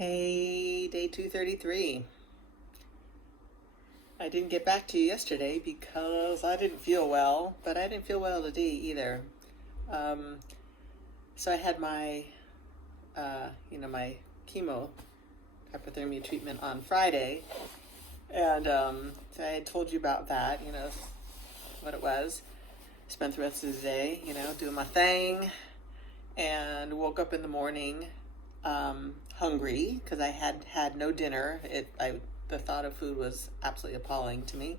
Hey, day 233. I didn't get back to you yesterday because I didn't feel well, but I didn't feel well today either. Um, so I had my chemo hypothermia treatment on Friday, and so I had told you about that, what it was. Spent the rest of the day, doing my thing, and woke up in the morning hungry because I had had no dinner. The thought of food was absolutely appalling to me.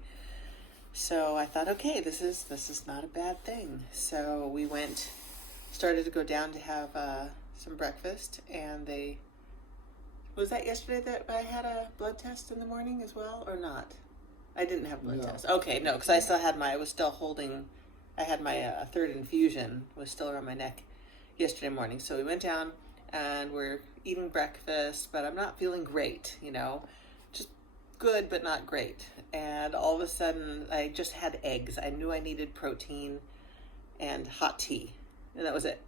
So I thought, okay, this is not a bad thing. So we started to go down to have some breakfast, and was that yesterday that I had a blood test in the morning as well, or not? I didn't have a blood test. Okay, no, because I was still holding, I had my third infusion, was still around my neck yesterday morning. So we went down and we're eating breakfast, but I'm not feeling great, just good, but not great. And all of a sudden, I just had eggs. I knew I needed protein and hot tea, and that was it.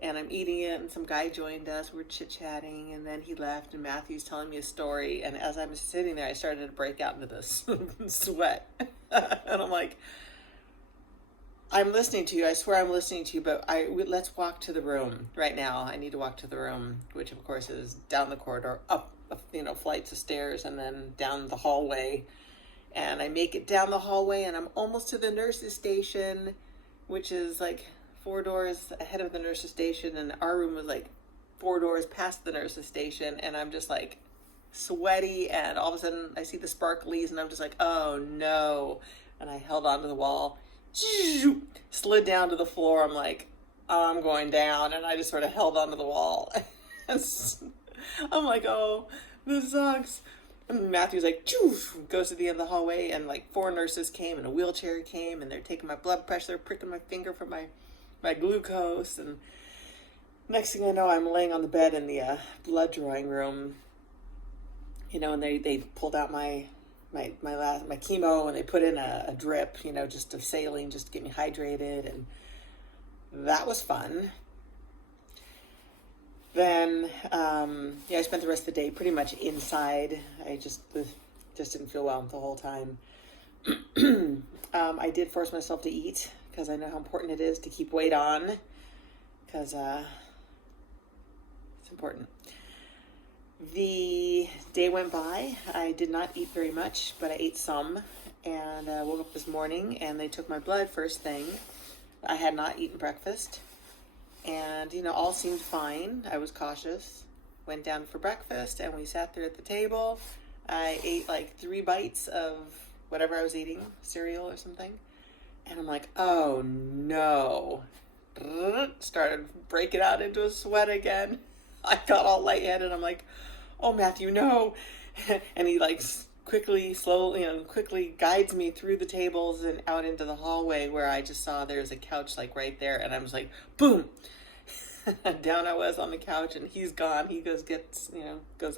And I'm eating it, and some guy joined us. We're chit-chatting, and then he left, and Matthew's telling me a story. And as I'm sitting there, I started to break out into this sweat. And I'm like, I'm listening to you. I swear I'm listening to you, but let's walk to the room right now. I need to walk to the room, which of course is down the corridor, up, flights of stairs, and then down the hallway. And I make it down the hallway, and I'm almost to the nurse's station, which is like 4 doors ahead of the nurse's station, and our room was like 4 doors past the nurse's station, and I'm just like sweaty, and all of a sudden I see the sparklies, and I'm just like, oh no. And I held onto the wall, slid down to the floor. I'm like, I'm going down, and I just sort of held onto the wall. I'm like, oh, this sucks. And Matthew's like, goes to the end of the hallway, and like 4 nurses came, and a wheelchair came, and they're taking my blood pressure, they're pricking my finger for my glucose, and next thing I know, I'm laying on the bed in the blood drawing room, and they pulled out my chemo, and they put in a drip, just of saline, just to get me hydrated, and that was fun. Then, I spent the rest of the day pretty much inside. I just didn't feel well the whole time. I did force myself to eat because I know how important it is to keep weight on, because it's important. The day went by. I did not eat very much, but I ate some, and I woke up this morning, and they took my blood first thing. I had not eaten breakfast, and, all seemed fine. I was cautious. Went down for breakfast, and we sat there at the table. I ate like 3 bites of whatever I was eating, cereal or something, and I'm like, oh no. Started breaking out into a sweat again. I got all lightheaded. I'm like, oh, Matthew, no. And he like quickly guides me through the tables and out into the hallway, where I just saw there's a couch like right there, and I was like, boom. Down I was on the couch, and he's gone. He goes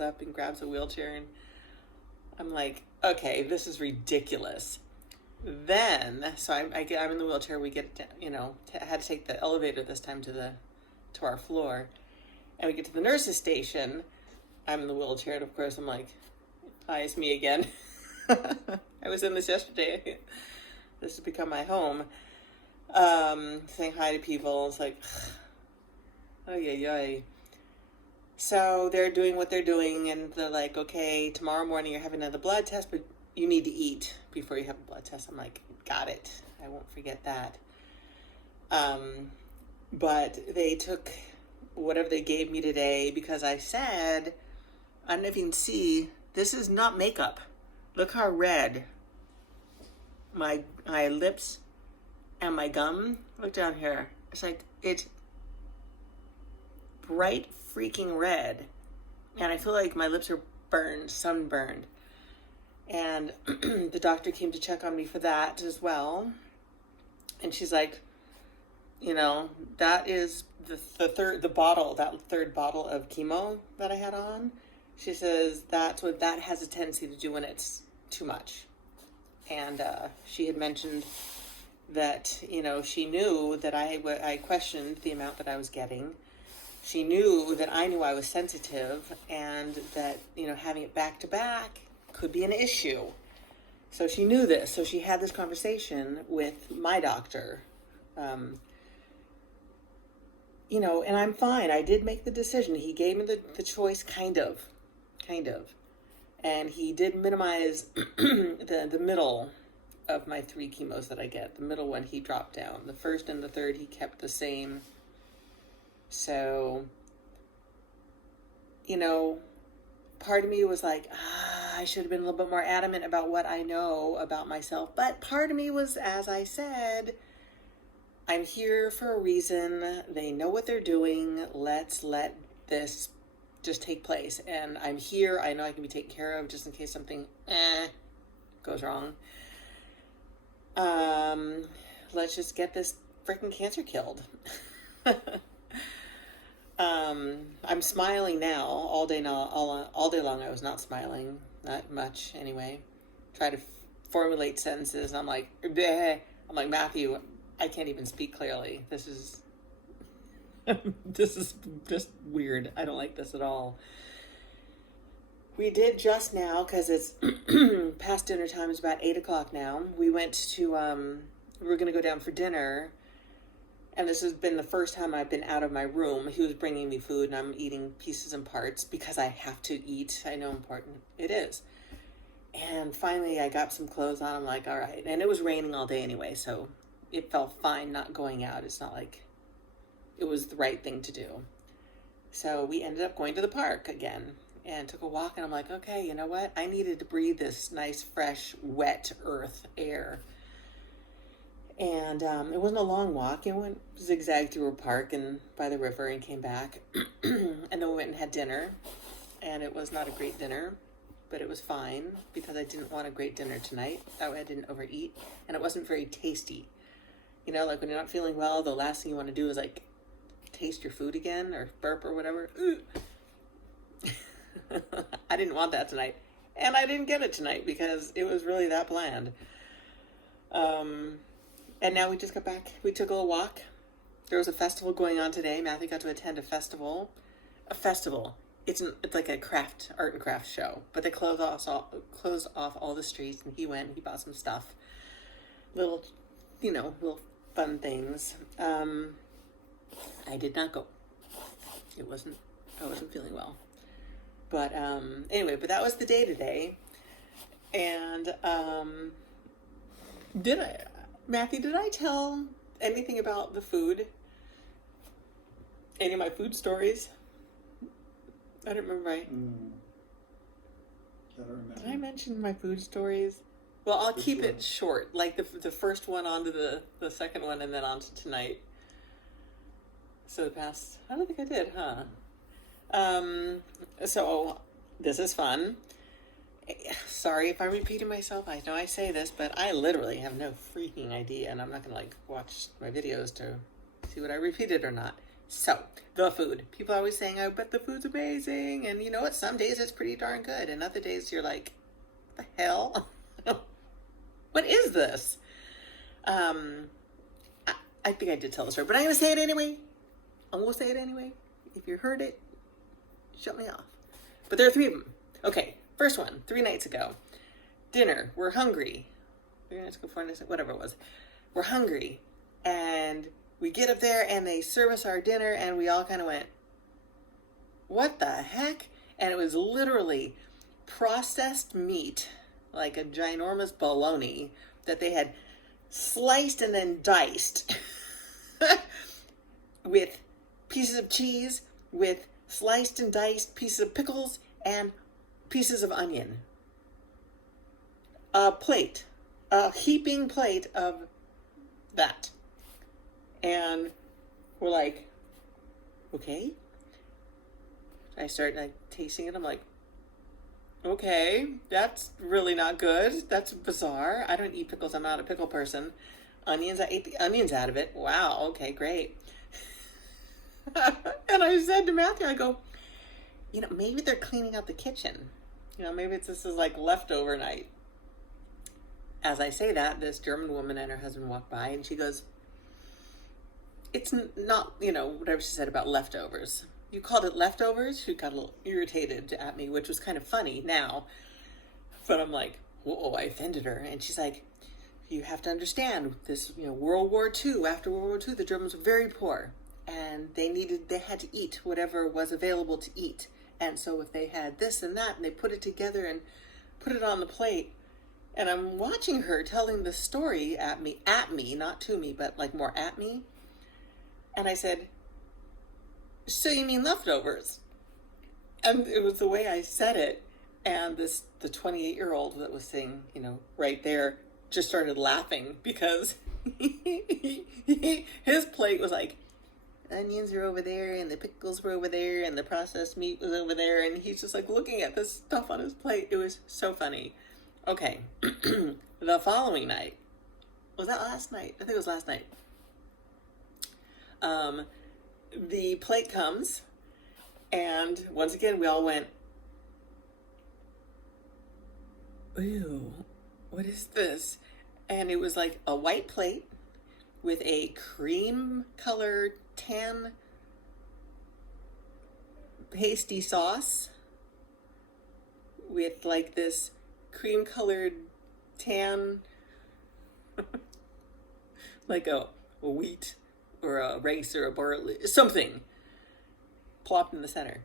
up and grabs a wheelchair, and I'm like, okay, this is ridiculous. Then, so I'm in the wheelchair. We get, I had to take the elevator this time to our floor, and we get to the nurse's station. I'm in the wheelchair, and of course I'm like, hi, it's me again. I was in this yesterday. This has become my home. Saying hi to people. It's like, oh yeah. So they're doing what they're doing, and they're like, okay, tomorrow morning you're having another blood test, but you need to eat before you have a blood test. I'm like, got it. I won't forget that. But they took whatever they gave me today, because I said, I don't know if you can see, this is not makeup. Look how red my lips and my gum. Look down here. It's bright freaking red. And I feel like my lips are sunburned. And the doctor came to check on me for that as well. And she's like, that is the third bottle of chemo that I had on. She says that's what that has a tendency to do when it's too much. And she had mentioned that, she knew that I questioned the amount that I was getting. she knew that I knew I was sensitive and that, having it back to back could be an issue. So she knew this. So she had this conversation with my doctor. And I'm fine. I did make the decision. He gave me the choice, kind of. And he did minimize the middle of my 3 chemos that I get. The middle one he dropped down. The first and the third he kept the same. So, part of me was like, I should have been a little bit more adamant about what I know about myself. But part of me was, as I said, I'm here for a reason. They know what they're doing. Let's let this just take place. And I'm here. I know I can be taken care of just in case something goes wrong. Let's just get this freaking cancer killed. I'm smiling now. All day long I was not smiling. Not much, anyway. Try to formulate sentences. I'm like, bleh. I'm like, Matthew, I can't even speak clearly. This is just weird. I don't like this at all. We did just now, because it's past dinner time. It's about 8 o'clock now. We went to, we were going to go down for dinner. And this has been the first time I've been out of my room. He was bringing me food, and I'm eating pieces and parts because I have to eat. I know how important it is. And finally, I got some clothes on. I'm like, all right. And it was raining all day anyway, so it felt fine not going out. It's not like it was the right thing to do. So we ended up going to the park again and took a walk. And I'm like, okay, you know what? I needed to breathe this nice, fresh, wet earth air. And it wasn't a long walk. It went zigzag through a park and by the river and came back. And then we went and had dinner. And it was not a great dinner, but it was fine because I didn't want a great dinner tonight. That way I didn't overeat. And it wasn't very tasty. Like when you're not feeling well, the last thing you want to do is like taste your food again or burp or whatever. I didn't want that tonight. And I didn't get it tonight because it was really that bland. And now we just got back. We took a little walk. There was a festival going on today. Matthew got to attend a festival. It's like a art and craft show. But they closed off all the streets, and he went and he bought some stuff. Little fun things. I did not go. I wasn't feeling well. But anyway, but that was the day today. And Matthew, did I tell anything about the food? Any of my food stories? I don't remember. I don't remember. Did I mention my food stories? Well, I'll keep it short. Like the first one onto the second one and then on to tonight. So I don't think I did, huh? So this is fun. Sorry if I'm repeating myself. I know I say this, but I literally have no freaking idea, and I'm not going to watch my videos to see what I repeated or not. So, the food. People are always saying, I bet the food's amazing, and you know what? Some days it's pretty darn good, and other days you're like, what the hell? What is this? I think I did tell the story, but I'm going to say it anyway. I'm going to say it anyway. If you heard it, shut me off. But there are 3 of them. Okay. First one, 3 nights ago. Dinner. We're hungry. 3 nights ago, 4 nights ago, whatever it was. We're hungry. And we get up there and they serve us our dinner and we all kind of went, what the heck? And it was literally processed meat, like a ginormous bologna that they had sliced and then diced with pieces of cheese, with sliced and diced pieces of pickles and pieces of onion. A heaping plate of that. And we're like, okay. I start tasting it. I'm like, okay, that's really not good. That's bizarre. I don't eat pickles. I'm not a pickle person. Onions, I ate the onions out of it. Wow, okay, great. And I said to Matthew, I go, maybe they're cleaning out the kitchen. Maybe this is like leftover night. As I say that, this German woman and her husband walk by and she goes, it's not, whatever she said about leftovers. you called it leftovers. She got a little irritated at me, which was kind of funny now. But I'm like, whoa, I offended her. And she's like, you have to understand this, World War II, after World War II, the Germans were very poor and they had to eat whatever was available to eat. And so if they had this and that and they put it together and put it on the plate, and I'm watching her telling the story at me, not to me, but like more at me. And I said, so you mean leftovers? And it was the way I said it. And the 28-year-old that was sitting, right there just started laughing because his plate was like, onions were over there and the pickles were over there and the processed meat was over there. And he's just like looking at this stuff on his plate. It was so funny. Okay. The following night, was that last night? I think it was last night. The plate comes, and once again, we all went, ew, what is this? And it was like a white plate with a cream colored tan pasty sauce with like this cream colored tan, like a wheat or a rice or a barley, something plopped in the center.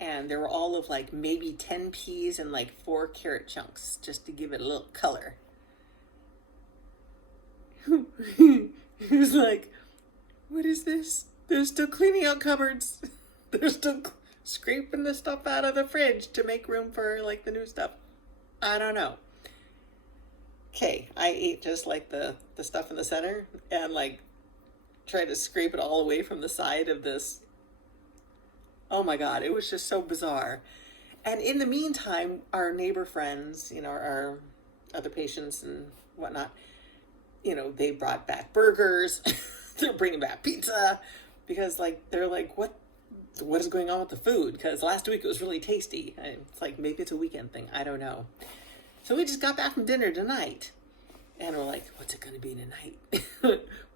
And there were all of like maybe 10 peas and like 4 carrot chunks just to give it a little color. He was like, what is this? They're still cleaning out cupboards. They're still scraping the stuff out of the fridge to make room for like the new stuff. I don't know. Okay, I ate just like the stuff in the center and like tried to scrape it all away from the side of this. Oh my God, it was just so bizarre. And in the meantime, our neighbor friends, our other patients and whatnot, they brought back burgers. They're bringing back pizza because they're like, what is going on with the food? Because last week it was really tasty. And it's like, maybe it's a weekend thing. I don't know. So we just got back from dinner tonight and we're like, what's it going to be tonight?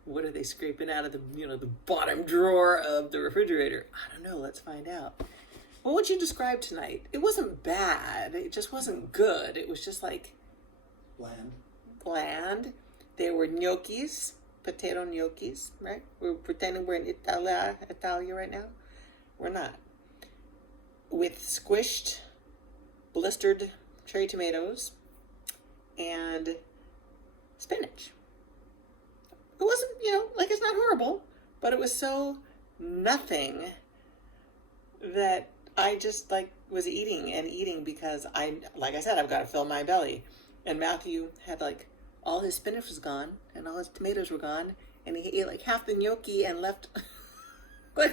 What are they scraping out of the, the bottom drawer of the refrigerator? I don't know. Let's find out. What would you describe tonight? It wasn't bad. It just wasn't good. It was just like bland. There were gnocchis, potato gnocchis, right? We're pretending we're in Italia right now. We're not. With squished, blistered cherry tomatoes and spinach. It wasn't, it's not horrible, but it was so nothing that I just was eating because like I said, I've got to fill my belly. And Matthew had all his spinach was gone and all his tomatoes were gone. And he ate half the gnocchi and left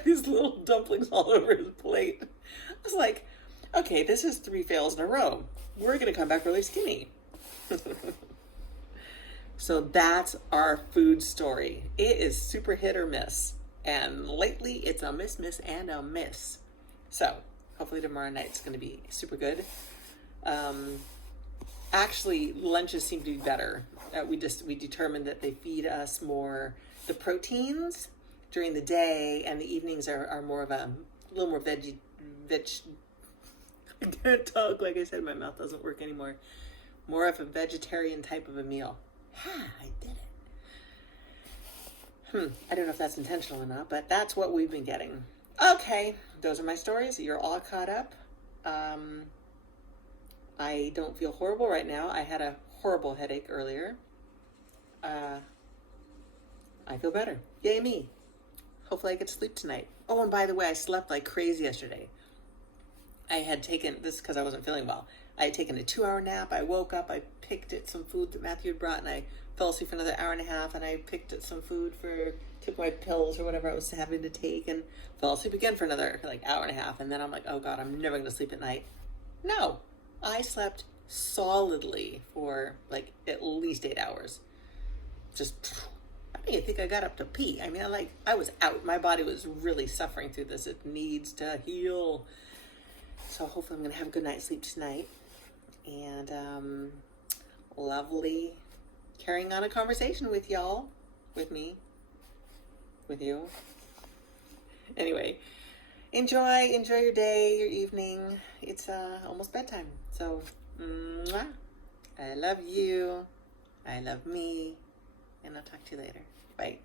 these little dumplings all over his plate. I was like, okay, this is 3 fails in a row. We're going to come back really skinny. So that's our food story. It is super hit or miss. And lately it's a miss, and a miss. So hopefully tomorrow night's going to be super good. Actually, lunches seem to be better. We determined that they feed us more the proteins during the day, and the evenings are more of a little more veg. I can't talk. Like I said, my mouth doesn't work anymore. More of a vegetarian type of a meal. I did it. I don't know if that's intentional or not, but that's what we've been getting. Okay, those are my stories. You're all caught up. I don't feel horrible right now. I had a horrible headache earlier. I feel better. Yay me. Hopefully I get to sleep tonight. Oh, and by the way, I slept like crazy yesterday. I had taken this because I wasn't feeling well. I had taken a 2-hour nap. I woke up. I picked at some food that Matthew had brought, and I fell asleep for another hour and a half. And I picked at some food took my pills or whatever I was having to take, and fell asleep again for another hour and a half. And then I'm like, oh God, I'm never going to sleep at night. No, I slept solidly for at least 8 hours. I don't even think I got up to pee. I mean, I was out. My body was really suffering through this. It needs to heal. So hopefully I'm going to have a good night's sleep tonight. And lovely carrying on a conversation with y'all, with me, with you. Anyway, enjoy your day, your evening. It's almost bedtime. So, mwah. I love you. I love me. And I'll talk to you later. Bye.